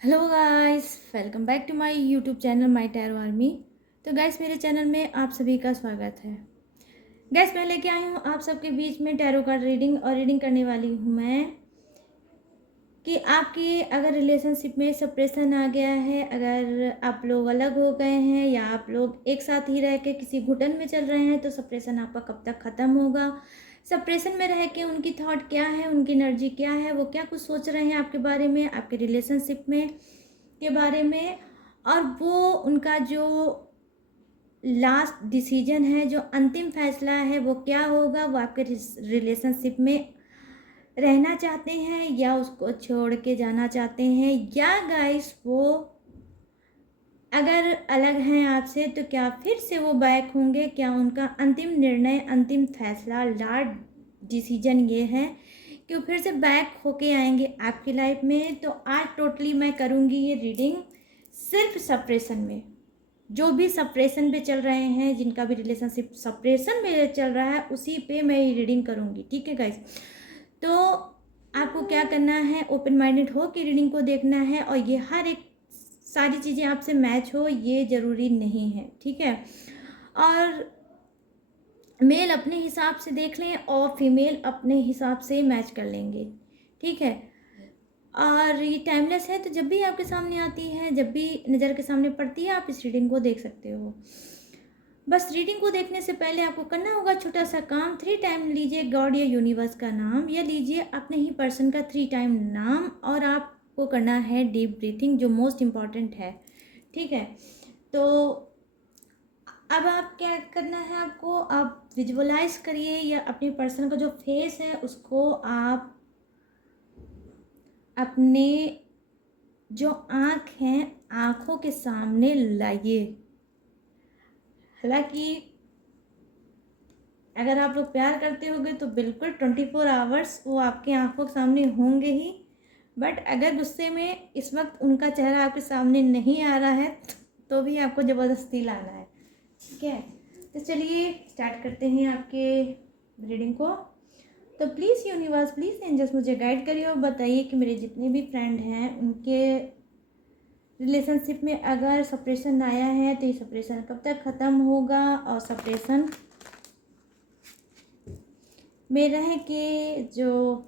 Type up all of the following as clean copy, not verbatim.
Hello guys, welcome back to my YouTube channel my tarot army. तो guys, मेरे channel में आप सभी का स्वागत है। गाइस, मैं लेके आई हूँ आप सबके बीच में टैरो कार्ड रीडिंग और रीडिंग करने वाली हूँ मैं कि आपकी अगर रिलेशनशिप में सेपरेशन आ गया है, अगर आप लोग अलग हो गए हैं या आप लोग एक साथ ही रह के किसी घुटन में चल रहे हैं, तो सेपरेशन आपका कब तक ख़त्म होगा। सेपरेशन में रह के उनकी थॉट क्या है, उनकी एनर्जी क्या है, वो क्या कुछ सोच रहे हैं आपके बारे में, आपके रिलेशनशिप में के बारे में, और वो उनका जो लास्ट डिसीजन है, जो अंतिम फैसला है, वो क्या होगा। वो आपके रिलेशनशिप में रहना चाहते हैं या उसको छोड़ के जाना चाहते हैं, या गाइस वो अगर अलग हैं आपसे तो क्या फिर से वो बैक होंगे। क्या उनका अंतिम निर्णय, अंतिम फैसला, लास्ट डिसीजन ये है कि वो फिर से बैक होके आएंगे आपकी लाइफ में। तो आज टोटली मैं करूँगी ये रीडिंग सिर्फ सप्रेशन में, जो भी सप्रेशन पे चल रहे हैं, जिनका भी रिलेशनशिप सप्रेशन में चल रहा है, उसी पे मैं ये रीडिंग करूँगी। ठीक है गाइस, तो आपको क्या करना है, ओपन माइंडेड हो के रीडिंग को देखना है, और ये हर एक सारी चीज़ें आपसे मैच हो ये ज़रूरी नहीं है। ठीक है, और मेल अपने हिसाब से देख लें और फीमेल अपने हिसाब से मैच कर लेंगे। ठीक है, और ये टाइमलेस है, तो जब भी आपके सामने आती है, जब भी नज़र के सामने पड़ती है, आप इस रीडिंग को देख सकते हो। बस रीडिंग को देखने से पहले आपको करना होगा छोटा सा काम। 3 टाइम लीजिए गॉड या यूनिवर्स का नाम, या लीजिए अपने ही पर्सन का 3 टाइम नाम, और आपको करना है डीप ब्रीथिंग, जो मोस्ट इम्पॉर्टेंट है। ठीक है, तो अब आप क्या करना है, आपको आप विजुअलाइज करिए, या अपने पर्सन का जो फेस है उसको आप अपने जो आँख हैं, आँखों के सामने लाइए। हालांकि अगर आप लोग प्यार करते होंगे तो बिल्कुल 24 आवर्स वो आपके आंखों के सामने होंगे ही, बट अगर गुस्से में इस वक्त उनका चेहरा आपके सामने नहीं आ रहा है तो भी आपको ज़बरदस्ती लाना है। ठीक है, तो चलिए स्टार्ट करते हैं आपके रीडिंग को। तो प्लीज़ यूनिवर्स, प्लीज़ एंजल्स मुझे गाइड करिए और बताइए कि मेरे जितने भी फ्रेंड हैं उनके रिलेशनशिप में अगर सेपरेशन आया है तो ये सेपरेशन कब तक ख़त्म होगा, और सेपरेशन में रह के जो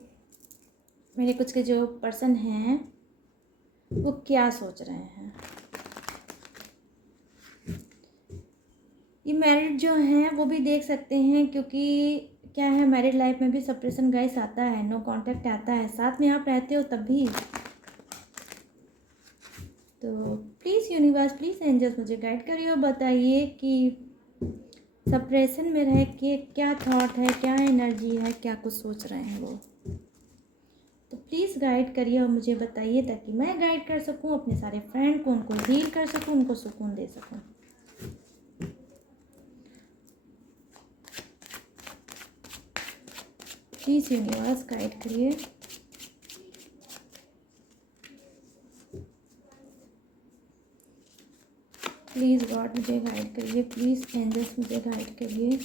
मेरे कुछ के जो पर्सन हैं वो क्या सोच रहे हैं। ये मैरिड जो हैं वो भी देख सकते हैं, क्योंकि क्या है, मैरिड लाइफ में भी सेपरेशन गाइस आता है, नो कांटेक्ट आता है, साथ में आप रहते हो तब भी। तो प्लीज़ यूनिवर्स, प्लीज़ एंजल्स मुझे गाइड करिए और बताइए कि सेपरेशन में रह के क्या थॉट है, क्या एनर्जी है, क्या कुछ सोच रहे हैं वो। तो प्लीज़ गाइड करिए और मुझे बताइए, ताकि मैं गाइड कर सकूं अपने सारे फ्रेंड को, उनको हील कर सकूं, उनको सुकून दे सकूं। प्लीज़ यूनिवर्स गाइड करिए। प्लीज़ गॉड मुझे गाइड करिए, प्लीज़ एंजल्स मुझे गाइड करिए।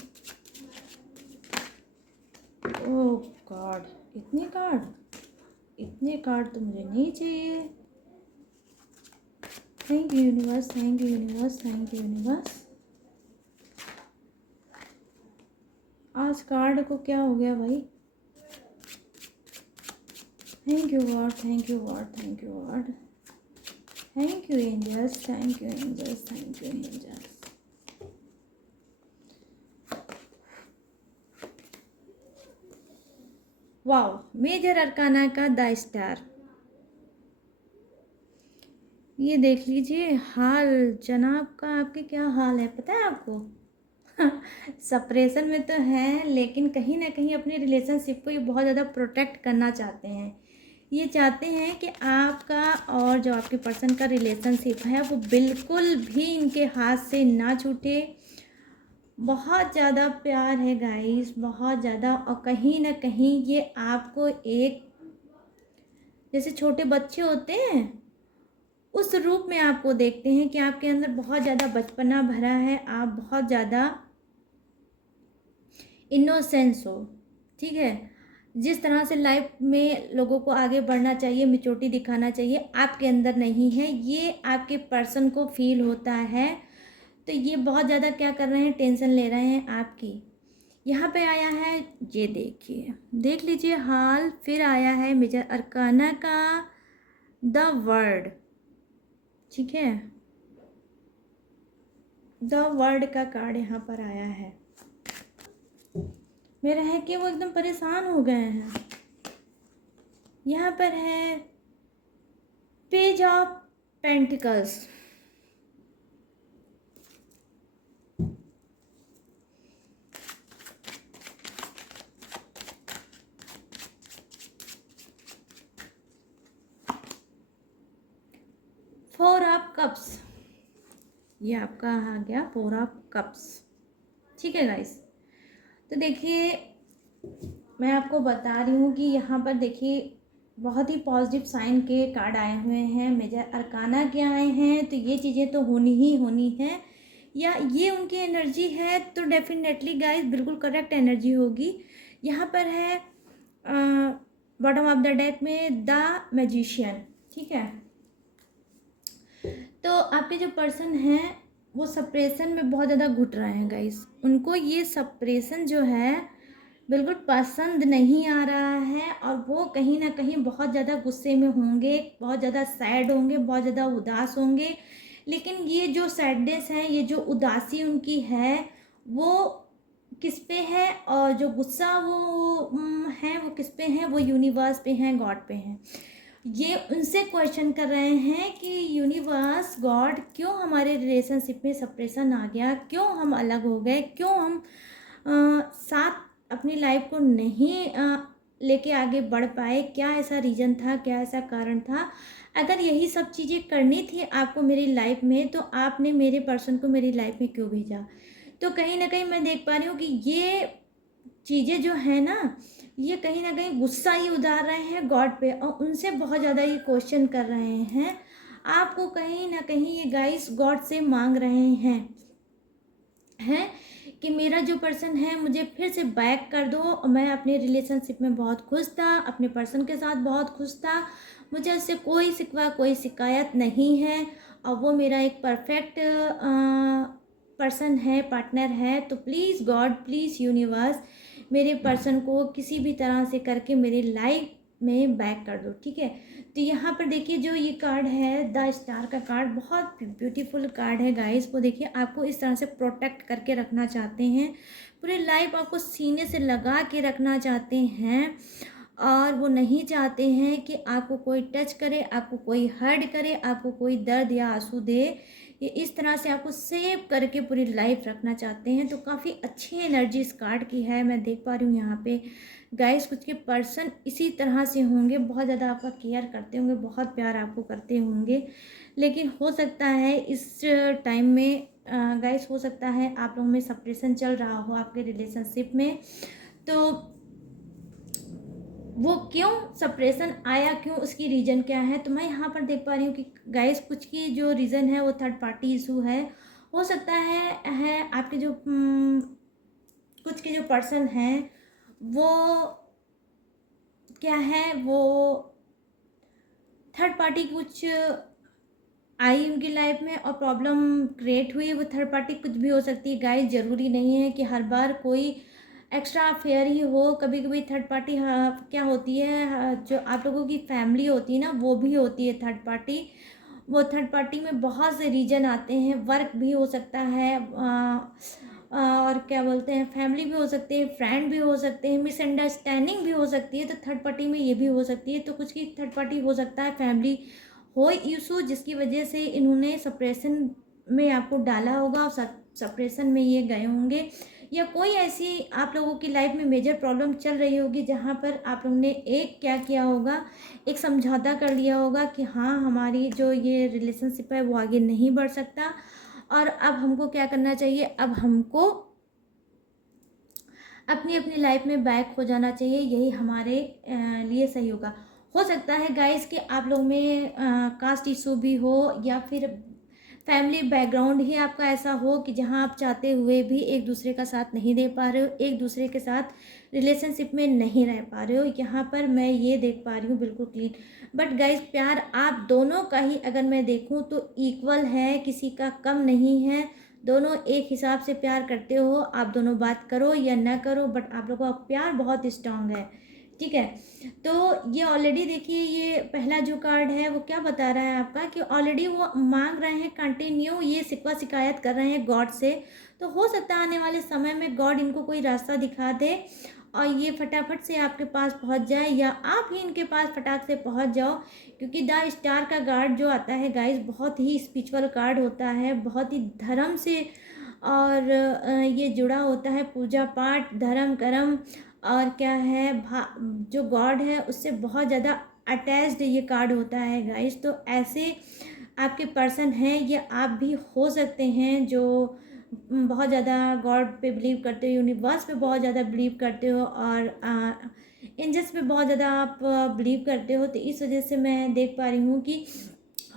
ओह गॉड, इतने कार्ड तो मुझे नहीं चाहिए। Thank you universe, thank you universe, thank you universe. आज कार्ड को क्या हो गया भाई। Thank you God, thank you God, thank you God, thank you angels, thank you angels, thank you angels. Wow, major arcana का the star. ये देख लीजिए हाल जनाब का, आपके क्या हाल है पता है आपको। सेपरेशन में तो है, लेकिन कहीं ना कहीं अपने रिलेशनशिप को ये बहुत ज़्यादा प्रोटेक्ट करना चाहते हैं। ये चाहते हैं कि आपका और जो आपके पर्सन का रिलेशनशिप है वो बिल्कुल भी इनके हाथ से ना छूटे। बहुत ज़्यादा प्यार है गाइस, बहुत ज़्यादा, और कहीं ना कहीं ये आपको एक, जैसे छोटे बच्चे होते हैं उस रूप में आपको देखते हैं कि आपके अंदर बहुत ज़्यादा बचपना भरा है, आप बहुत ज़्यादा इनोसेंस हो। ठीक है, जिस तरह से लाइफ में लोगों को आगे बढ़ना चाहिए, मैच्योरिटी दिखाना चाहिए, आपके अंदर नहीं है, ये आपके पर्सन को फील होता है। तो ये बहुत ज़्यादा क्या कर रहे हैं, टेंशन ले रहे हैं आपकी। यहाँ पे आया है, ये देखिए, देख लीजिए हाल। फिर आया है मेजर अरकाना का द वर्ड, ठीक है, द वर्ड का कार्ड यहाँ पर आया है। मेरा है कि वो एकदम परेशान हो गए हैं। यहाँ पर है page of pentacles, four of cups, ये आपका आ गया फोर ऑफ कप्स, ठीक है गाइस। तो देखिए मैं आपको बता रही हूँ कि यहाँ पर देखिए बहुत ही पॉजिटिव साइन के कार्ड आए हुए हैं, मेजर अरकाना के आए हैं। तो ये चीज़ें तो होनी ही होनी है, या ये उनकी एनर्जी है, तो डेफिनेटली गाइस बिल्कुल करेक्ट एनर्जी होगी। यहाँ पर है बॉटम ऑफ द डेक में द मैजिशियन, ठीक है। तो आपके जो पर्सन हैं वो सप्रेशन में बहुत ज़्यादा घुट रहे हैं गाइस। उनको ये सप्रेशन जो है बिल्कुल पसंद नहीं आ रहा है, और वो कहीं ना कहीं बहुत ज़्यादा गुस्से में होंगे, बहुत ज़्यादा सैड होंगे, बहुत ज़्यादा उदास होंगे। लेकिन ये जो सैडनेस है, ये जो उदासी उनकी है, वो किस पे है, और जो गुस्सा वो है वो किस पे है, वो यूनिवर्स पे हैं, गॉड पे हैं। ये उनसे क्वेश्चन कर रहे हैं कि यूनिवर्स, गॉड, क्यों हमारे रिलेशनशिप में सप्रेशन आ गया, क्यों हम अलग हो गए, क्यों हम साथ अपनी लाइफ को नहीं लेके आगे बढ़ पाए, क्या ऐसा रीज़न था, क्या ऐसा कारण था। अगर यही सब चीज़ें करनी थी आपको मेरी लाइफ में, तो आपने मेरे पर्सन को मेरी लाइफ में क्यों भेजा। तो कहीं ना कहीं मैं देख पा रही हूँ कि ये चीज़ें जो है ना, ये कहीं ना कहीं गुस्सा ही उतार रहे हैं गॉड पे, और उनसे बहुत ज़्यादा ये क्वेश्चन कर रहे हैं आपको। कहीं ना कहीं ये गाइस गॉड से मांग रहे हैं कि मेरा जो पर्सन है मुझे फिर से बैक कर दो। मैं अपने रिलेशनशिप में बहुत खुश था, अपने पर्सन के साथ बहुत खुश था, मुझे उससे कोई शिकवा कोई शिकायत नहीं है, और वो मेरा एक परफेक्ट पर्सन है, पार्टनर है। तो प्लीज़ गॉड, प्लीज़ यूनिवर्स, मेरे पर्सन को किसी भी तरह से करके मेरी लाइफ में बैक कर दो, ठीक है। तो यहाँ पर देखिए जो ये कार्ड है द स्टार का कार्ड, बहुत ब्यूटीफुल कार्ड है गाइस। वो देखिए आपको इस तरह से प्रोटेक्ट करके रखना चाहते हैं, पूरी लाइफ आपको सीने से लगा के रखना चाहते हैं, और वो नहीं चाहते हैं कि आपको कोई टच करे, आपको कोई हर्ट करे, आपको कोई दर्द या आंसू दे। ये इस तरह से आपको सेव करके पूरी लाइफ रखना चाहते हैं। तो काफ़ी अच्छी एनर्जी इस कार्ड की है, मैं देख पा रही हूँ यहाँ पे गाइस। कुछ के पर्सन इसी तरह से होंगे, बहुत ज़्यादा आपका केयर करते होंगे, बहुत प्यार आपको करते होंगे। लेकिन हो सकता है इस टाइम में गाइस, हो सकता है आप लोगों में सेपरेशन चल रहा हो आपके रिलेशनशिप में। तो वो क्यों सेपरेशन आया, क्यों, उसकी रीज़न क्या है। तो मैं यहाँ पर देख पा रही हूँ कि गाइस कुछ की जो रीज़न है वो थर्ड पार्टी इशू है। हो सकता है आपके जो कुछ के जो पर्सन हैं वो क्या है, वो थर्ड पार्टी कुछ आई उनकी लाइफ में और प्रॉब्लम क्रिएट हुई। वो थर्ड पार्टी कुछ भी हो सकती है गाइस, ज़रूरी नहीं है कि हर बार कोई एक्स्ट्रा अफेयर ही हो। कभी कभी थर्ड पार्टी क्या होती है, जो आप लोगों की फैमिली होती है ना, वो भी होती है थर्ड पार्टी। वो थर्ड पार्टी में बहुत से रीजन आते हैं, वर्क भी हो सकता है, और क्या बोलते हैं, फैमिली भी हो सकते हैं, फ्रेंड भी हो सकते हैं, मिसअंडरस्टैंडिंग भी हो सकती है। तो थर्ड पार्टी में ये भी हो सकती है। तो कुछ की थर्ड पार्टी हो सकता है फैमिली हो इशू, जिसकी वजह से इन्होंने सप्रेशन में आपको डाला होगा और सप्रेशन में ये गए होंगे, या कोई ऐसी आप लोगों की लाइफ में मेजर प्रॉब्लम चल रही होगी जहाँ पर आप लोगों ने एक क्या किया होगा, एक समझौता कर लिया होगा कि हाँ हमारी जो ये रिलेशनशिप है वो आगे नहीं बढ़ सकता, और अब हमको क्या करना चाहिए, अब हमको अपनी अपनी लाइफ में बैक हो जाना चाहिए, यही हमारे लिए सही होगा। हो सकता है गाइस कि आप लोग में कास्ट इशू भी हो, या फिर फैमिली बैकग्राउंड ही आपका ऐसा हो कि जहाँ आप चाहते हुए भी एक दूसरे का साथ नहीं दे पा रहे हो, एक दूसरे के साथ रिलेशनशिप में नहीं रह पा रहे हो। यहाँ पर मैं ये देख पा रही हूँ बिल्कुल क्लीन। बट गाइज प्यार आप दोनों का ही अगर मैं देखूँ तो इक्वल है, किसी का कम नहीं है। दोनों एक हिसाब से प्यार करते हो, आप दोनों बात करो या ना करो, बट आप लोगों का प्यार बहुत स्ट्रांग है। ठीक है, तो ये ऑलरेडी देखिए, ये पहला जो कार्ड है वो क्या बता रहा है आपका कि ऑलरेडी वो मांग रहे हैं कंटिन्यू, ये शिकवा शिकायत कर रहे हैं गॉड से। तो हो सकता है आने वाले समय में गॉड इनको कोई रास्ता दिखा दे और ये फटाफट से आपके पास पहुंच जाए, या आप ही इनके पास फटाक से पहुंच जाओ। क्योंकि द स्टार का कार्ड जो आता है गाइस, बहुत ही स्पिरिचुअल कार्ड होता है, बहुत ही धर्म से और ये जुड़ा होता है, पूजा पाठ धर्म कर्म और क्या है जो गॉड है उससे बहुत ज़्यादा अटैच्ड ये कार्ड होता है गाइस। तो ऐसे आपके पर्सन हैं, ये आप भी हो सकते हैं जो बहुत ज़्यादा गॉड पे बिलीव करते हो, यूनिवर्स पे बहुत ज़्यादा बिलीव करते हो और एंजल्स पे बहुत ज़्यादा आप बिलीव करते हो। तो इस वजह से मैं देख पा रही हूँ कि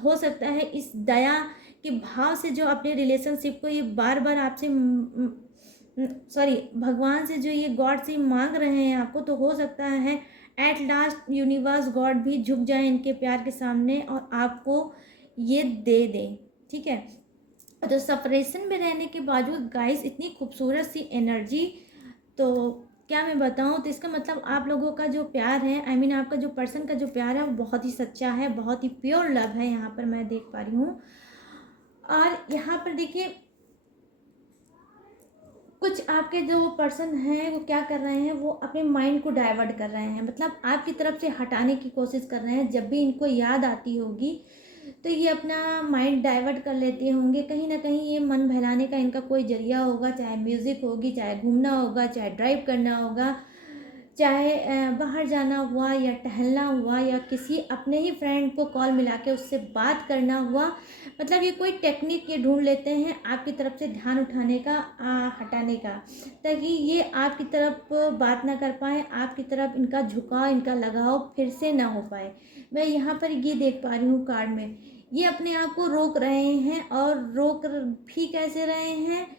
हो सकता है इस दया के भाव से जो अपने रिलेशनशिप को ये बार बार आपसे सॉरी भगवान से जो ये गॉड से मांग रहे हैं आपको, तो हो सकता है एट लास्ट यूनिवर्स गॉड भी झुक जाए इनके प्यार के सामने और आपको ये दे दे। ठीक है, तो सेपरेशन में रहने के बावजूद गाइस इतनी खूबसूरत सी एनर्जी, तो क्या मैं बताऊं। तो इसका मतलब आप लोगों का जो प्यार है, आई मीन आपका जो पर्सन का जो प्यार है वो बहुत ही सच्चा है, बहुत ही प्योर लव है, यहाँ पर मैं देख पा रही हूँ। और यहाँ पर देखिए कुछ आपके जो पर्सन हैं वो क्या कर रहे हैं, वो अपने माइंड को डाइवर्ट कर रहे हैं, मतलब आपकी तरफ से हटाने की कोशिश कर रहे हैं। जब भी इनको याद आती होगी तो ये अपना माइंड डाइवर्ट कर लेते होंगे, कहीं ना कहीं ये मन बहलाने का इनका कोई जरिया होगा, चाहे म्यूज़िक होगी, चाहे घूमना होगा, चाहे ड्राइव करना होगा, चाहे बाहर जाना हुआ या टहलना हुआ, या किसी अपने ही फ्रेंड को कॉल मिला के उससे बात करना हुआ। मतलब ये कोई टेक्निक ये ढूंढ लेते हैं आपकी तरफ से ध्यान उठाने का, हटाने का, ताकि ये आपकी तरफ बात ना कर पाए, आपकी तरफ इनका झुकाव, इनका लगाव फिर से ना हो पाए। मैं यहाँ पर ये देख पा रही हूँ कार्ड में, ये अपने आप को रोक रहे हैं और रोक भी कैसे रहे हैं,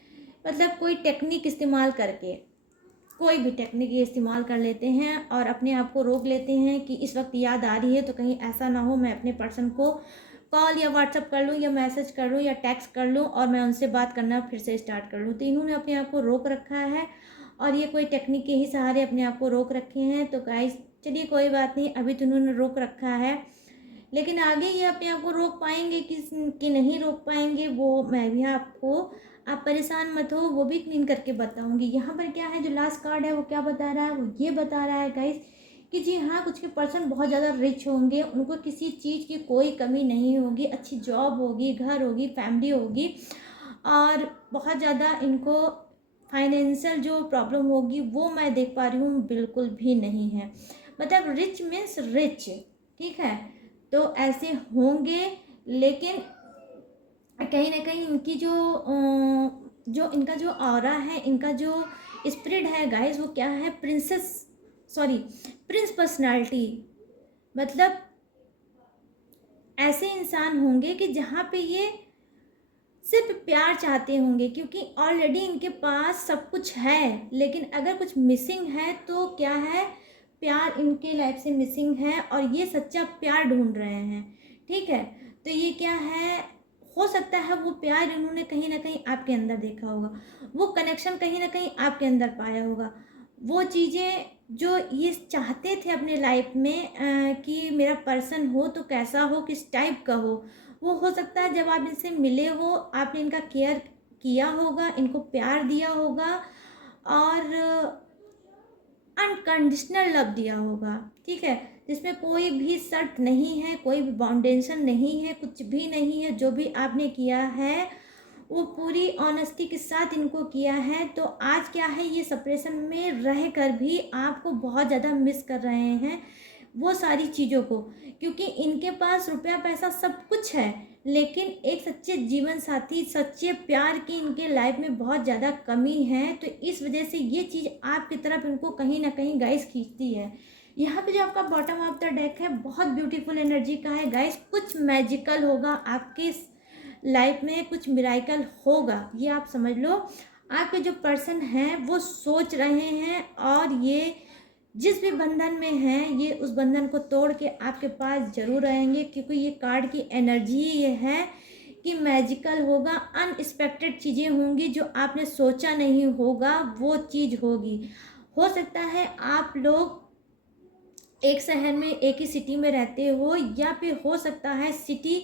मतलब कोई टेक्निक इस्तेमाल करके, कोई भी टेक्निक ये इस्तेमाल कर लेते हैं और अपने आप को रोक लेते हैं कि इस वक्त याद आ रही है तो कहीं ऐसा ना हो मैं अपने पर्सन को कॉल या व्हाट्सअप कर लूँ या मैसेज कर लूँ या टेक्स्ट कर लूँ और मैं उनसे बात करना फिर से स्टार्ट कर लूँ। तो इन्होंने अपने आप को रोक रखा है और ये कोई टेक्निक के ही सहारे अपने आप को रोक रखे हैं। तो गाइस चलिए कोई बात नहीं, अभी तो उन्होंने रोक रखा है, लेकिन आगे ये अपने आप को रोक पाएंगे कि नहीं रोक पाएंगे वो मैं भी आपको, आप परेशान मत हो, वो भी क्लीन करके बताऊंगी। यहाँ पर क्या है, जो लास्ट कार्ड है वो क्या बता रहा है, वो ये बता रहा है गाइस कि जी हाँ, कुछ के पर्सन बहुत ज़्यादा रिच होंगे, उनको किसी चीज़ की कोई कमी नहीं होगी, अच्छी जॉब होगी, घर होगी, फैमिली होगी, और बहुत ज़्यादा इनको फाइनेंशियल जो प्रॉब्लम होगी वो मैं देख पा रही हूँ बिल्कुल भी नहीं है। मतलब रिच मीन्स रिच, ठीक है, तो ऐसे होंगे, लेकिन कहीं ना कहीं इनकी जो इनका जो ऑरा है, इनका जो स्पिरिट है गाइस, वो क्या है, प्रिंस पर्सनालिटी। मतलब ऐसे इंसान होंगे कि जहाँ पे ये सिर्फ प्यार चाहते होंगे, क्योंकि ऑलरेडी इनके पास सब कुछ है, लेकिन अगर कुछ मिसिंग है तो क्या है, प्यार इनके लाइफ से मिसिंग है और ये सच्चा प्यार ढूंढ रहे हैं। ठीक है, तो ये क्या है, हो सकता है वो प्यार इन्होंने कहीं ना कहीं आपके अंदर देखा होगा, वो कनेक्शन कहीं ना कहीं आपके अंदर पाया होगा, वो चीज़ें जो ये चाहते थे अपने लाइफ में कि मेरा पर्सन हो तो कैसा हो, किस टाइप का हो हो सकता है जब आप इनसे मिले हो आपने इनका केयर किया होगा, इनको प्यार दिया होगा और अनकंडीशनल लव दिया होगा। ठीक है, जिसमें कोई भी शर्त नहीं है, कोई भी बाउंडेशन नहीं है, कुछ भी नहीं है, जो भी आपने किया है वो पूरी ऑनेस्टी के साथ इनको किया है। तो आज क्या है, ये सेपरेशन में रह कर भी आपको बहुत ज़्यादा मिस कर रहे हैं वो सारी चीज़ों को, क्योंकि इनके पास रुपया पैसा सब कुछ है, लेकिन एक सच्चे जीवन साथी, सच्चे प्यार की इनके लाइफ में बहुत ज़्यादा कमी है। तो इस वजह से ये चीज़ आपकी तरफ इनको कहीं ना कहीं गाइस खींचती है। यहाँ पे जो आपका बॉटम ऑफ द डेक है बहुत ब्यूटीफुल एनर्जी का है गाइस, कुछ मैजिकल होगा आपके लाइफ में कुछ मिराकल होगा, ये आप समझ लो। आपके जो पर्सन हैं वो सोच रहे हैं और ये जिस भी बंधन में हैं ये उस बंधन को तोड़ के आपके पास ज़रूर रहेंगे, क्योंकि ये कार्ड की एनर्जी ये है कि मैजिकल होगा, अनएक्सपेक्टेड चीज़ें होंगी, जो आपने सोचा नहीं होगा वो चीज़ होगी। हो सकता है आप लोग एक शहर में एक ही सिटी में रहते हो, या फिर हो सकता है सिटी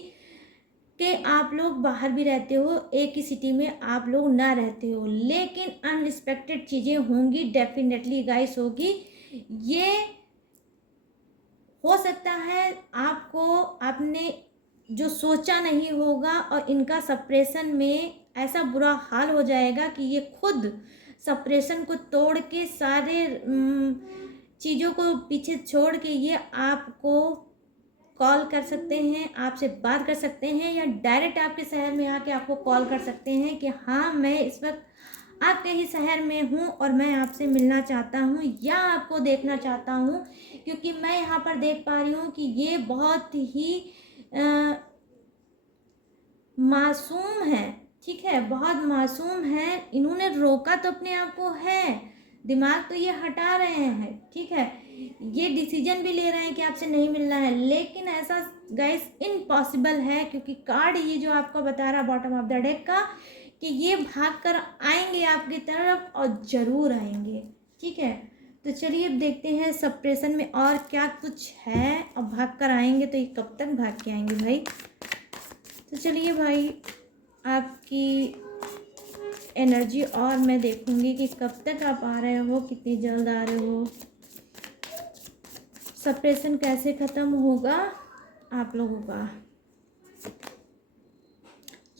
के आप लोग बाहर भी रहते हो, एक ही सिटी में आप लोग ना रहते हो, लेकिन अनएक्सपेक्टेड चीज़ें होंगी, डेफिनेटली गाइस होगी। ये हो सकता है आपको आपने जो सोचा नहीं होगा, और इनका सप्रेशन में ऐसा बुरा हाल हो जाएगा कि ये खुद सप्रेशन को तोड़ के सारे चीज़ों को पीछे छोड़ के ये आपको कॉल कर सकते हैं, आपसे बात कर सकते हैं, या डायरेक्ट आपके शहर में आके आपको कॉल कर सकते हैं कि हाँ मैं इस वक्त आपके ही शहर में हूँ और मैं आपसे मिलना चाहता हूँ या आपको देखना चाहता हूँ, क्योंकि मैं यहाँ पर देख पा रही हूँ कि ये बहुत ही मासूम है। ठीक है, बहुत मासूम है। इन्होंने रोका तो अपने आप को है, दिमाग तो ये हटा रहे हैं। ठीक है, ये डिसीजन भी ले रहे हैं कि आपसे नहीं मिलना है, लेकिन ऐसा गाइस इम्पॉसिबल है, क्योंकि कार्ड ये जो आपको बता रहा बॉटम ऑफ द डेक का कि ये भाग कर आएंगे आपकी तरफ, और ज़रूर आएंगे। ठीक है, तो चलिए अब देखते हैं सप्रेशन में और क्या कुछ है। और भाग कर आएंगे तो ये कब तक भाग के आएंगे भाई। तो चलिए भाई आपकी एनर्जी और मैं देखूंगी कि कब तक आप आ रहे हो, कितनी जल्द आ रहे हो, सप्रेशन कैसे ख़त्म होगा आप लोगों का।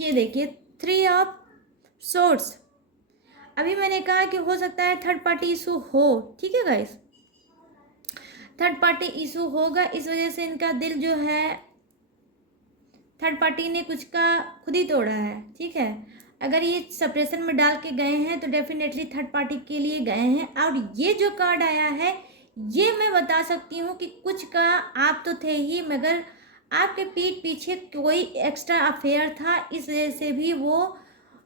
ये देखिए 3 ऑफ सोर्ड्स। अभी मैंने कहा कि हो सकता है थर्ड पार्टी इशू हो। ठीक है गाइस, थर्ड पार्टी इशू होगा, इस वजह से इनका दिल जो है थर्ड पार्टी ने कुछ का खुद ही तोड़ा है। ठीक है, अगर ये सप्रेशन में डाल के गए हैं तो डेफिनेटली थर्ड पार्टी के लिए गए हैं। और ये जो कार्ड आया है ये मैं बता सकती हूँ कि कुछ का आप तो थे ही, मगर आपके पीठ पीछे कोई एक्स्ट्रा अफेयर था, इस वजह से भी वो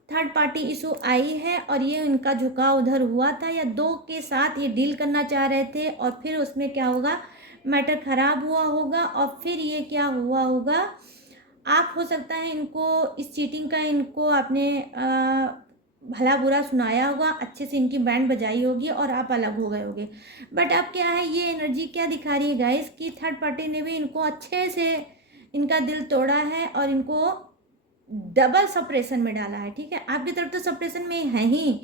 थर्ड पार्टी इशू आई है। और ये इनका झुकाव उधर हुआ था, या दो के साथ ये डील करना चाह रहे थे, और फिर उसमें क्या होगा, मैटर ख़राब हुआ होगा, और फिर ये क्या हुआ होगा, आप हो सकता है इनको इस चीटिंग का इनको आपने भला बुरा सुनाया होगा, अच्छे से इनकी बैंड बजाई होगी और आप अलग हो गए होगे। बट अब क्या है, ये एनर्जी क्या दिखा रही है गाइस कि थर्ड पार्टी ने भी इनको अच्छे से इनका दिल तोड़ा है और इनको डबल सप्रेशन में डाला है। ठीक है, आपकी तरफ तो सप्रेशन में है ही,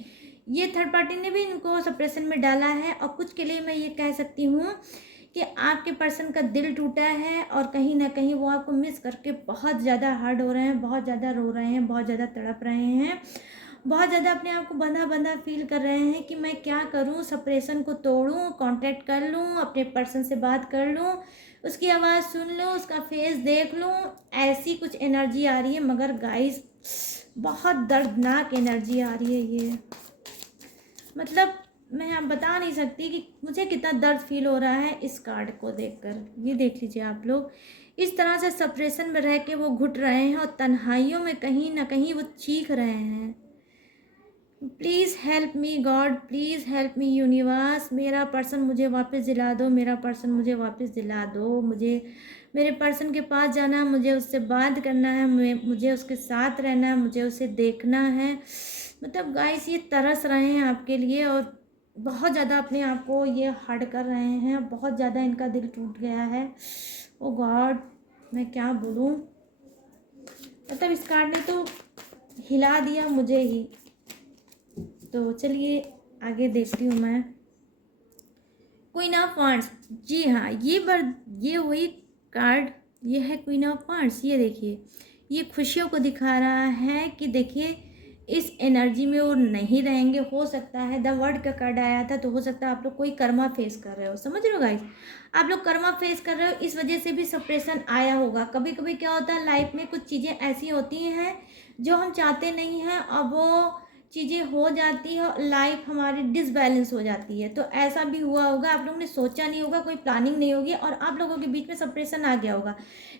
ये थर्ड पार्टी ने भी इनको सप्रेशन में डाला है। और कुछ के लिए मैं ये कह सकती हूँ कि आपके पर्सन का दिल टूटा है, और कहीं ना कहीं वो आपको मिस करके बहुत ज़्यादा हार्ड हो रहे हैं, बहुत ज़्यादा रो रहे हैं, बहुत ज़्यादा तड़प रहे हैं, बहुत ज़्यादा अपने आप को बंधा बंधा फील कर रहे हैं कि मैं क्या करूं, सप्रेशन को तोड़ूं, कांटेक्ट कर लूं, अपने पर्सन से बात कर लूं, उसकी आवाज़ सुन लूं, उसका फेस देख लूं, ऐसी कुछ एनर्जी आ रही है। मगर गाइस बहुत दर्दनाक एनर्जी आ रही है ये, मतलब मैं आप बता नहीं सकती कि मुझे कितना दर्द फील हो रहा है इस कार्ड को देखकर। ये देख लीजिए आप लोग, इस तरह से सप्रेशन में रह के वो घुट रहे हैं और तन्हाइयों में कहीं ना कहीं वो चीख रहे हैं। Please help me God, please help me universe, मेरा पर्सन मुझे वापस दिला दो, मेरा पर्सन मुझे वापस दिला दो, मुझे मेरे पर्सन के पास जाना है, मुझे उससे बात करना है, मुझे उसके साथ रहना है, मुझे उसे देखना है। मतलब गाइस ये तरस रहे हैं आपके लिए, और बहुत ज़्यादा अपने आप को ये हर्ट कर रहे हैं, बहुत ज़्यादा इनका दिल टूट गया है। ओ गॉड, मैं क्या बोलूँ, मतलब इस कार्ड ने तो हिला दिया मुझे ही। तो चलिए आगे देखती हूँ मैं। क्वीन ऑफ वांड्स, जी हाँ, ये वही कार्ड, ये है क्वीन ऑफ वांड्स। ये देखिए, ये खुशियों को दिखा रहा है कि देखिए इस एनर्जी में वो नहीं रहेंगे। हो सकता है द वर्ड का कार्ड आया था, तो हो सकता है आप लोग कोई कर्मा फेस कर रहे हो, समझ रहे हो गाइस, आप लोग कर्मा फेस कर रहे हो, इस वजह से भी सप्रेशन आया होगा। कभी कभी क्या होता है लाइफ में कुछ चीज़ें ऐसी होती हैं जो हम चाहते नहीं हैं, और वो चीज़ें हो जाती है और लाइफ हमारी डिसबैलेंस हो जाती है। तो ऐसा भी हुआ होगा, आप लोगों ने सोचा नहीं होगा, कोई प्लानिंग नहीं होगी और आप लोगों के बीच में सेपरेशन आ गया होगा।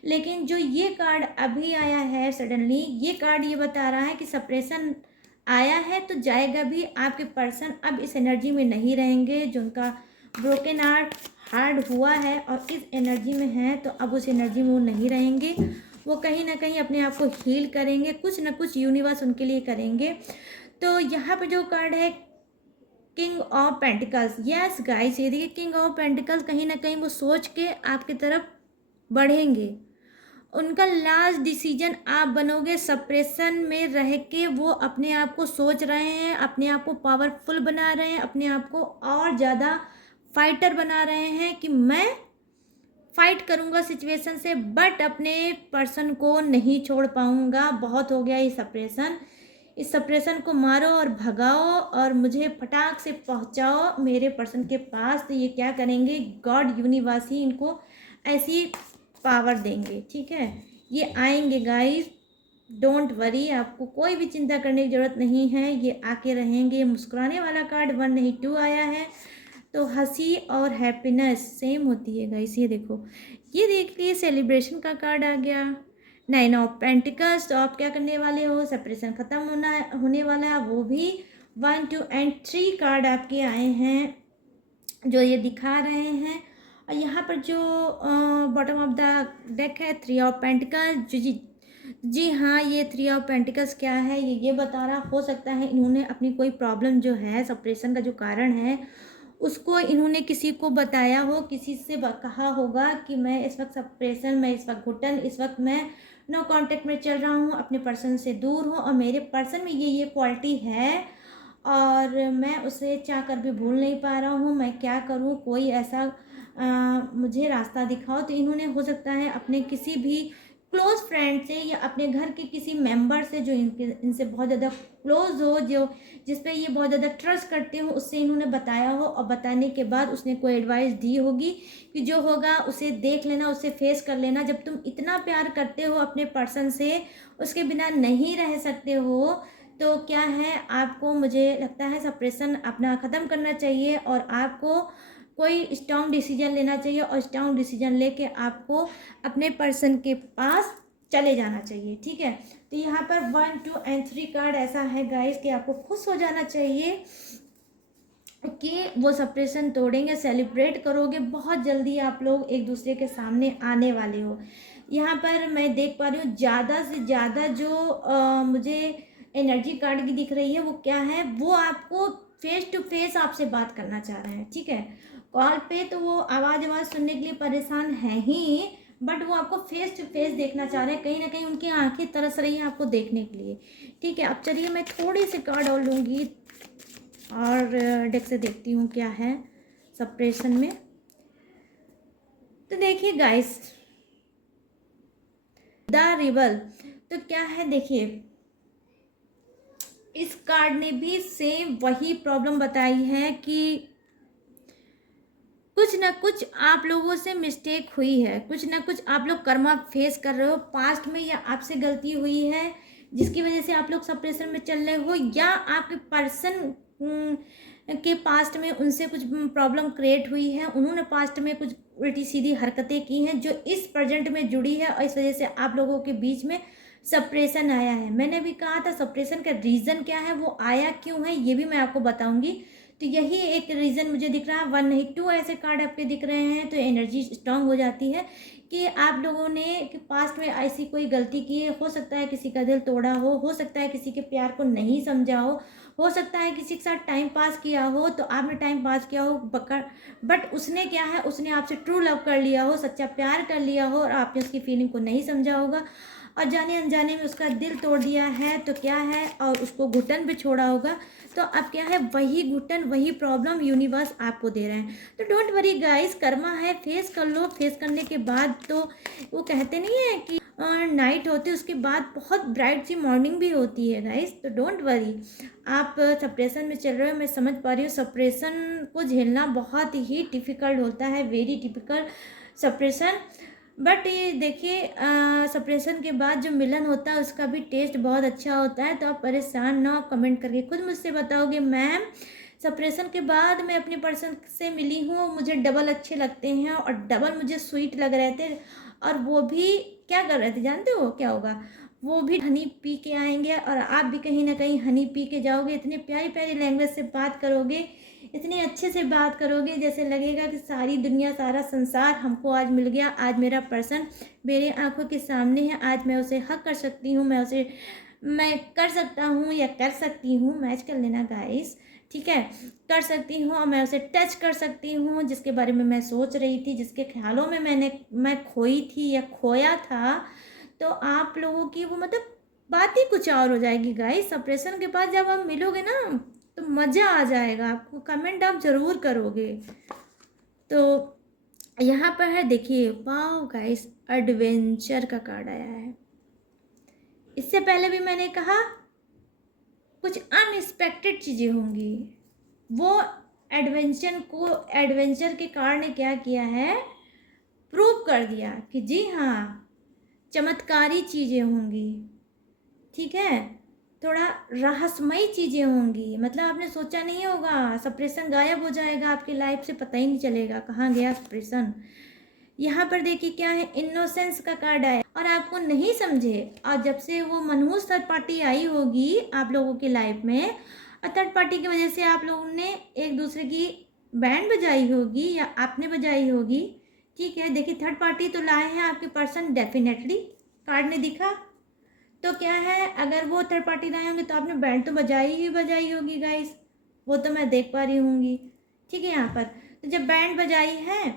लेकिन जो ये कार्ड अभी आया है सडनली, ये कार्ड ये बता रहा है कि सेपरेशन आया है तो जाएगा भी। आपके पर्सन अब इस एनर्जी में नहीं रहेंगे, जो उनका ब्रोकन हार्ट हुआ है और इस एनर्जी में है, तो अब उस एनर्जी में वो नहीं रहेंगे। वो कहीं ना कहीं अपने आप को हील करेंगे, कुछ ना कुछ यूनिवर्स उनके लिए करेंगे। तो यहाँ पे जो कार्ड है king of pentacles, yes guys, ये देखिए किंग ऑफ पेंटिकल्स, कहीं ना कहीं वो सोच के आपकी तरफ बढ़ेंगे। उनका लास्ट डिसीजन आप बनोगे। सप्रेशन में रह के वो अपने आप को सोच रहे हैं, अपने आप को पावरफुल बना रहे हैं, अपने आप को और ज़्यादा फाइटर बना रहे हैं कि मैं फाइट करूंगा सिचुएशन से, बट अपने पर्सन को नहीं छोड़ पाऊंगा। बहुत हो गया ये सप्रेशन, इस सप्रेशन को मारो और भगाओ और मुझे फटाक से पहुंचाओ मेरे पर्सन के पास। तो ये क्या करेंगे, गॉड यूनिवर्स ही इनको ऐसी पावर देंगे, ठीक है। ये आएंगे गाइस, डोंट वरी, आपको कोई भी चिंता करने की ज़रूरत नहीं है, ये आके रहेंगे। मुस्कुराने वाला कार्ड 1 नहीं 2 आया है, तो हंसी और हैप्पीनेस सेम होती है गाइस। ये देखो, ये देख लिए सेलिब्रेशन का कार्ड आ गया। 9 ऑफ पेंटिकल्स, तो आप क्या करने वाले हो, सेपरेशन ख़त्म होने वाला है, वो भी 1 2 एंड 3 कार्ड आपके आए हैं जो ये दिखा रहे हैं। और यहाँ पर जो बॉटम ऑफ द डेक है 3 ऑफ पेंटिकल्स। जी हाँ, ये 3 ऑफ पेंटिकल्स क्या है, ये बता रहा, हो सकता है इन्होंने अपनी कोई प्रॉब्लम जो है, सेपरेशन का जो कारण है, उसको इन्होंने किसी को बताया हो, किसी से कहा होगा कि मैं इस वक्त सेपरेशन में, इस वक्त घुटन, इस वक्त मैं नो कांटेक्ट में चल रहा हूँ, अपने पर्सन से दूर हूँ और मेरे पर्सन में ये क्वालिटी है और मैं उसे चाह कर भी भूल नहीं पा रहा हूँ, मैं क्या करूँ, कोई ऐसा मुझे रास्ता दिखाओ। तो इन्होंने हो सकता है अपने किसी भी क्लोज फ्रेंड से या अपने घर के किसी मेंबर से जो इनसे बहुत ज़्यादा क्लोज हो, जो जिस पे ये बहुत ज़्यादा ट्रस्ट करते हो, उससे इन्होंने बताया हो और बताने के बाद उसने कोई एडवाइस दी होगी कि जो होगा उसे देख लेना, उसे फेस कर लेना। जब तुम इतना प्यार करते हो अपने पर्सन से, उसके बिना नहीं रह सकते हो, तो क्या है, आपको, मुझे लगता है सेपरेशन अपना ख़त्म करना चाहिए और आपको कोई स्ट्रॉन्ग डिसीजन लेना चाहिए और स्ट्रॉन्ग डिसीजन लेके आपको अपने पर्सन के पास चले जाना चाहिए, ठीक है। तो यहाँ पर 1 2 एंड 3 कार्ड ऐसा है गाइस कि आपको खुश हो जाना चाहिए कि वो सेपरेशन तोड़ेंगे, सेलिब्रेट करोगे, बहुत जल्दी आप लोग एक दूसरे के सामने आने वाले हो। यहाँ पर मैं देख पा रही हूँ ज़्यादा से ज़्यादा जो मुझे एनर्जी कार्ड की दिख रही है, वो क्या है, वो आपको फेस टू फेस आपसे बात करना चाह रहे हैं, ठीक है। कॉल पे तो वो आवाज़ सुनने के लिए परेशान है ही, बट वो आपको फेस टू फेस देखना चाह रहे हैं, कहीं ना कहीं उनकी आंखें तरस रही हैं आपको देखने के लिए, ठीक है। अब चलिए मैं थोड़ी सी कार्ड और लूँगी और डेक से देखती हूँ क्या है सेपरेशन में। तो देखिए गाइस, द रिबल, तो क्या है, देखिए इस कार्ड ने भी सेम वही प्रॉब्लम बताई है कि कुछ ना कुछ आप लोगों से मिस्टेक हुई है, कुछ ना कुछ आप लोग कर्मा फेस कर रहे हो पास्ट में, या आपसे गलती हुई है जिसकी वजह से आप लोग सेपरेशन में चल रहे हो, या आपके पर्सन के पास्ट में उनसे कुछ प्रॉब्लम क्रिएट हुई है, उन्होंने पास्ट में कुछ उल्टी सीधी हरकतें की हैं जो इस प्रेजेंट में जुड़ी है और इस वजह से आप लोगों के बीच में सेपरेशन आया है। मैंने भी कहा था सेपरेशन का रीज़न क्या है, वो आया क्यों है, ये भी मैं आपको बताऊंगी। तो यही एक रीज़न मुझे दिख रहा है। 1 नहीं 2 ऐसे कार्ड आपके दिख रहे हैं, तो एनर्जी स्ट्रांग हो जाती है कि आप लोगों ने कि पास्ट में ऐसी कोई गलती की है। हो सकता है किसी का दिल तोड़ा हो सकता है किसी के प्यार को नहीं समझा हो सकता है किसी के साथ टाइम पास किया हो, तो आपने टाइम पास किया हो बट उसने क्या है, उसने आपसे ट्रू लव कर लिया हो, सच्चा प्यार कर लिया हो और आपने उसकी फीलिंग को नहीं समझा होगा और जाने अनजाने में उसका दिल तोड़ दिया है, तो क्या है, और उसको घुटन भी छोड़ा होगा। तो अब क्या है, वही घुटन वही प्रॉब्लम यूनिवर्स आपको दे रहे हैं। तो डोंट वरी गाइस, कर्मा है, फेस कर लो। फेस करने के बाद तो वो कहते नहीं है कि नाइट होती है उसके बाद बहुत ब्राइट सी मॉर्निंग भी होती है गाइस। तो डोंट वरी, आप सेपरेशन में चल रहे हो, मैं समझ पा रही हूँ। सेपरेशन को झेलना बहुत ही डिफ़िकल्ट होता है, वेरी डिफ़िकल्ट सेपरेशन। बट ये देखिए सेपरेशन के बाद जो मिलन होता है उसका भी टेस्ट बहुत अच्छा होता है। तो आप परेशान ना हो, कमेंट करके खुद मुझसे बताओगे मैम सेपरेशन के बाद मैं अपने पर्सन से मिली हूँ, मुझे डबल अच्छे लगते हैं और डबल मुझे स्वीट लग रहे थे। और वो भी क्या कर रहे थे जानते हो क्या होगा? वो भी हनी पी के आएंगे और आप भी कहीं ना कहीं हनी पी के जाओगे। इतने प्यारी प्यारी लैंग्वेज से बात करोगे, इतने अच्छे से बात करोगे, जैसे लगेगा कि सारी दुनिया सारा संसार हमको आज मिल गया। आज मेरा पर्सन मेरे आंखों के सामने है, आज मैं उसे हक कर सकती हूँ, मैं कर सकता हूँ या कर सकती हूँ, मैच कर लेना गाइस, ठीक है, कर सकती हूँ और मैं उसे टच कर सकती हूँ। जिसके बारे में मैं सोच रही थी, जिसके ख्यालों में मैं खोई थी या खोया था, तो आप लोगों की वो मतलब बात ही कुछ और हो जाएगी गाइस। सेपरेशन के बाद जब आप मिलोगे ना तो मज़ा आ जाएगा आपको, कमेंट आप ज़रूर करोगे। तो यहाँ पर है देखिए, वाओ गाइस, एडवेंचर का कार्ड आया है। इससे पहले भी मैंने कहा कुछ अनएक्सपेक्टेड चीज़ें होंगी। वो एडवेंचर के कार्ड ने क्या किया है, प्रूव कर दिया कि जी हाँ चमत्कारी चीज़ें होंगी, ठीक है, थोड़ा रहस्यमयी चीज़ें होंगी। मतलब आपने सोचा नहीं होगा सेपरेशन गायब हो जाएगा आपकी लाइफ से, पता ही नहीं चलेगा कहाँ गया सेपरेशन। यहाँ पर देखिए क्या है, इनोसेंस का कार्ड आया और आपको नहीं समझे, और जब से वो मनहूस थर्ड पार्टी आई होगी आप लोगों की लाइफ में और थर्ड पार्टी की वजह से आप लोगों ने एक दूसरे की बैंड बजाई होगी या आपने बजाई होगी, ठीक है। देखिए थर्ड पार्टी तो लाए हैं आपके पर्सन डेफिनेटली, कार्ड ने दिखा। तो क्या है, अगर वो थर्ड पार्टी लाए होंगे तो आपने बैंड तो बजाई ही बजाई होगी गाइस, वो तो मैं देख पा रही होंगी, ठीक है। यहाँ पर तो जब बैंड बजाई है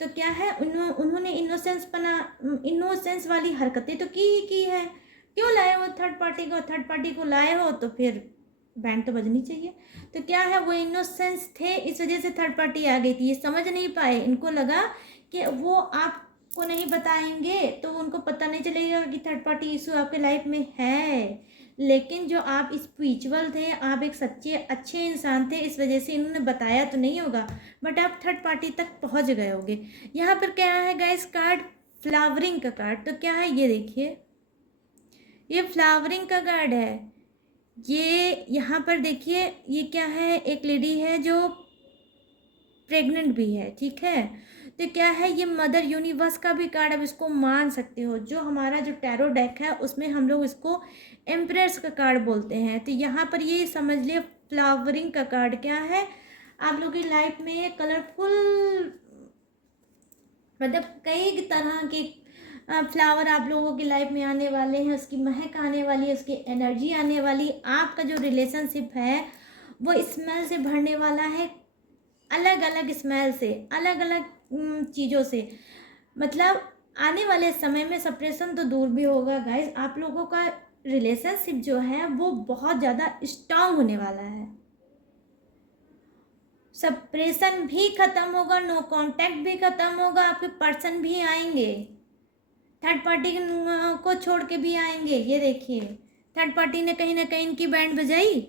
तो क्या है, उन्होंने इनोसेंस वाली हरकतें तो की ही की है। क्यों लाए हो थर्ड पार्टी को लाए हो तो फिर बैंड तो बजनी चाहिए। तो क्या है, वो इनोसेंस थे, इस वजह से थर्ड पार्टी आ गई थी। ये समझ नहीं पाए, इनको लगा कि वो आपको नहीं बताएंगे तो उनको पता नहीं चलेगा कि थर्ड पार्टी इशू आपके लाइफ में है। लेकिन जो आप स्पिरिचुअल थे, आप एक सच्चे अच्छे इंसान थे, इस वजह से इन्होंने बताया तो नहीं होगा, बट आप थर्ड पार्टी तक पहुंच गए होगे। यहाँ पर क्या है गाइस, कार्ड फ्लावरिंग का कार्ड। तो क्या है ये देखिए, ये फ्लावरिंग का कार्ड है। ये यहाँ पर देखिए, ये क्या है, एक लेडी है जो प्रेग्नेंट भी है, ठीक है। तो क्या है, ये मदर यूनिवर्स का भी कार्ड, अब इसको मान सकते हो। जो हमारा जो टैरो डेक है उसमें हम लोग इसको एम्प्रेस का कार्ड बोलते हैं। तो यहाँ पर ये समझ लिए फ्लावरिंग का कार्ड क्या है, आप लोगों की लाइफ में कलरफुल मतलब कई तरह के फ्लावर आप लोगों की लाइफ में आने वाले हैं, उसकी महक आने वाली है, उसकी एनर्जी आने वाली। आपका जो रिलेशनशिप है वो स्मेल से भरने वाला है, अलग अलग स्मेल से, अलग अलग चीज़ों से। मतलब आने वाले समय में सेपरेशन तो दूर भी होगा गाइस, आप लोगों का रिलेशनशिप जो है वो बहुत ज़्यादा स्ट्रांग होने वाला है। सेपरेशन भी ख़त्म होगा, नो कांटेक्ट भी ख़त्म होगा, आपके पर्सन भी आएंगे, थर्ड पार्टी को छोड़ के भी आएंगे। ये देखिए थर्ड पार्टी ने कहीं ना कहीं इनकी बैंड बजाई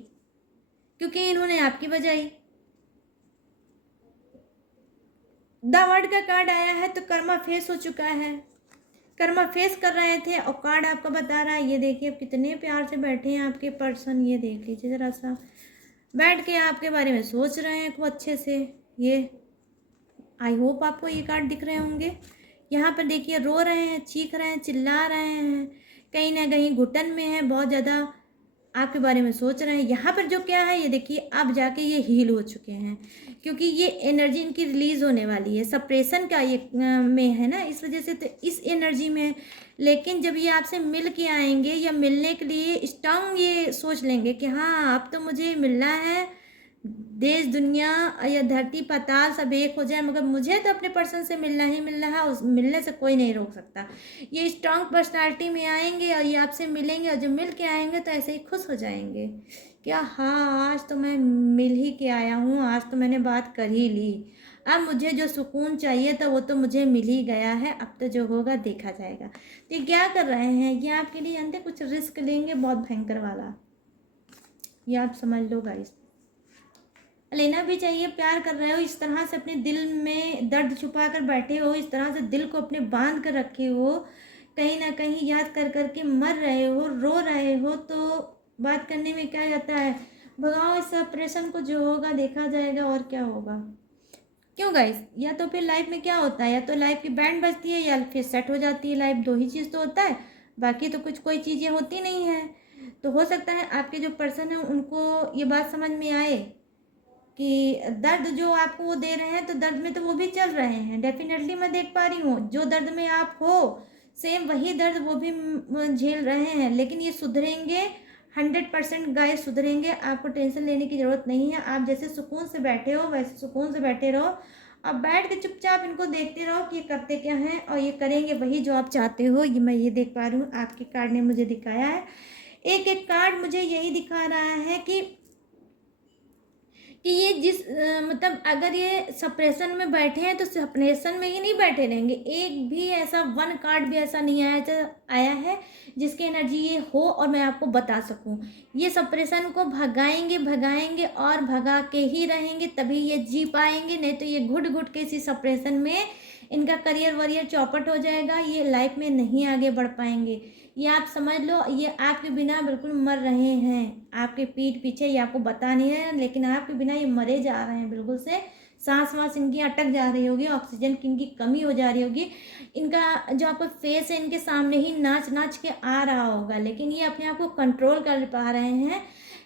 क्योंकि इन्होंने आपकी बजाई। द वर्ड का कार्ड आया है तो कर्मा फेस हो चुका है, कर्मा फेस कर रहे थे और कार्ड आपका बता रहा है। ये देखिए अब कितने प्यार से बैठे हैं आपके पर्सन, ये देख लीजिए ज़रा सा, बैठ के आपके बारे में सोच रहे हैं खूब अच्छे से। ये आई होप आपको ये कार्ड दिख रहे होंगे। यहाँ पर देखिए रो रहे हैं, चीख रहे हैं, चिल्ला रहे हैं, कहीं ना कहीं घुटन में है, बहुत ज़्यादा आपके बारे में सोच रहे हैं। यहाँ पर जो क्या है ये देखिए, अब जाके ये हील हो चुके हैं क्योंकि ये एनर्जी इनकी रिलीज होने वाली है, सप्रेशन का ये में है ना, इस वजह से तो इस एनर्जी में। लेकिन जब ये आपसे मिल के आएंगे या मिलने के लिए स्ट्रांग ये सोच लेंगे कि हाँ अब तो मुझे मिलना है, देश दुनिया या धरती पाताल सब एक हो जाए मगर मुझे तो अपने पर्सन से मिलना ही मिलना है, उस मिलने से कोई नहीं रोक सकता। ये स्ट्रांग पर्सनालिटी में आएंगे और ये आपसे मिलेंगे और जब मिल के आएंगे तो ऐसे ही खुश हो जाएंगे क्या, हाँ आज तो मैं मिल ही के आया हूँ, आज तो मैंने बात कर ही ली, अब मुझे जो सुकून चाहिए था वो तो मुझे मिल ही गया है, अब तो जो होगा देखा जाएगा। तो ये क्या कर रहे हैं, ये आपके लिए अंत कुछ रिस्क लेंगे बहुत भयंकर वाला, ये आप समझ लो गाइस। लेना भी चाहिए। प्यार कर रहे हो, इस तरह से अपने दिल में दर्द छुपा कर बैठे हो, इस तरह से दिल को अपने बांध कर रखे हो, कहीं ना कहीं याद कर कर के मर रहे हो, रो रहे हो, तो बात करने में क्या जाता है। भगाओ इस ऑपरेशन को, जो होगा देखा जाएगा और क्या होगा। क्यों गाइस, या तो फिर लाइफ में क्या होता है, या तो लाइफ की बैंड बजती है या फिर सेट हो जाती है लाइफ, दो ही चीज़ तो होता है, बाकी तो कुछ कोई चीज़ें होती नहीं है। तो हो सकता है आपके जो पर्सन है उनको ये बात समझ में आए कि दर्द जो आपको वो दे रहे हैं, तो दर्द में तो वो भी चल रहे हैं। डेफिनेटली मैं देख पा रही हूँ, जो दर्द में आप हो सेम वही दर्द वो भी झेल रहे हैं, लेकिन ये सुधरेंगे 100% गाइस, सुधरेंगे। आपको टेंशन लेने की ज़रूरत नहीं है। आप जैसे सुकून से बैठे हो वैसे सुकून से बैठे रहो। अब बैठ के चुपचाप इनको देखते रहो कि ये करते क्या हैं, और ये करेंगे वही जो आप चाहते हो। ये मैं ये देख पा रही हूँ, आपके कार्ड ने मुझे दिखाया है। एक एक कार्ड मुझे यही दिखा रहा है कि ये मतलब अगर ये सप्रेशन में बैठे हैं तो सप्रेशन में ही नहीं बैठे रहेंगे। एक भी ऐसा वन कार्ड भी ऐसा नहीं आया है जिसकी एनर्जी ये हो और मैं आपको बता सकूं। ये सप्रेशन को भगाएंगे भगाएंगे और भगा के ही रहेंगे, तभी ये जी पाएंगे, नहीं तो ये घुट घुट के इसी सप्रेशन में इनका करियर वरियर चौपट हो जाएगा, ये लाइफ में नहीं आगे बढ़ पाएंगे। ये आप समझ लो, ये आपके बिना बिल्कुल मर रहे हैं। आपके पीठ पीछे, ये आपको बता नहीं है, लेकिन आपके बिना ये मरे जा रहे हैं बिल्कुल से। सांस वास इनकी अटक जा रही होगी, ऑक्सीजन की इनकी कमी हो जा रही होगी। इनका जो आपका फेस है इनके सामने ही नाच नाच के आ रहा होगा, लेकिन ये अपने आप को कंट्रोल कर पा रहे हैं।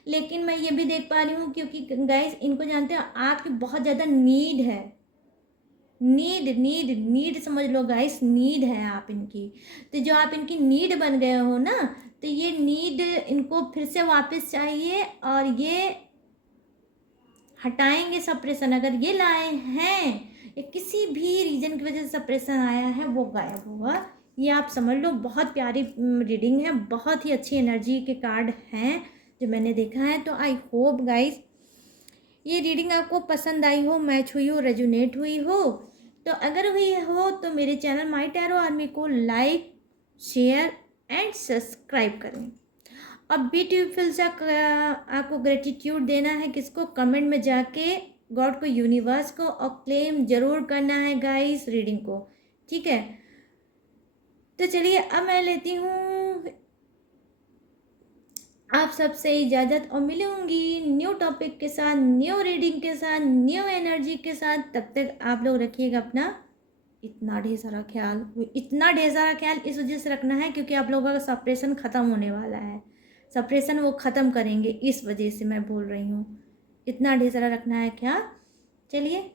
लेकिन मैं ये भी देख पा रही हूँ, क्योंकि गाइस इनको जानते हो आपकी बहुत ज़्यादा नीड है। नीड नीड नीड समझ लो गाइस, नीड है आप इनकी। तो जो आप इनकी नीड बन गए हो ना, तो ये नीड इनको फिर से वापस चाहिए, और ये हटाएंगे सप्रेशन। अगर ये लाए हैं या किसी भी रीजन की वजह से सप्रेशन आया है, वो गायब होगा। ये आप समझ लो, बहुत प्यारी रीडिंग है, बहुत ही अच्छी एनर्जी के कार्ड हैं जो मैंने देखा है। तो आई होप गाइस ये रीडिंग आपको पसंद आई हो, मैच हुई हो, रेजोनेट हुई हो। तो अगर हुई हो तो मेरे चैनल माई टैरो आर्मी को लाइक, शेयर एंड सब्सक्राइब करें। अब ब्यूटीफुल सा आपको ग्रेटिट्यूड देना है, किसको, कमेंट में जाके गॉड को, यूनिवर्स को, और क्लेम जरूर करना है गाइस रीडिंग को, ठीक है। तो चलिए अब मैं लेती हूँ आप सबसे इजाज़त, और मिलूंगी न्यू टॉपिक के साथ, न्यू रीडिंग के साथ, न्यू एनर्जी के साथ। तब तक आप लोग रखिएगा अपना इतना ढेर सारा ख्याल। इतना ढेर सारा ख्याल इस वजह से रखना है क्योंकि आप लोगों का सप्रेशन ख़त्म होने वाला है। सप्रेशन वो ख़त्म करेंगे, इस वजह से मैं बोल रही हूँ। इतना ढेर सारा रखना है ख्याल। चलिए,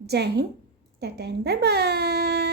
जय हिंद, टाटा एंड बाय बाय।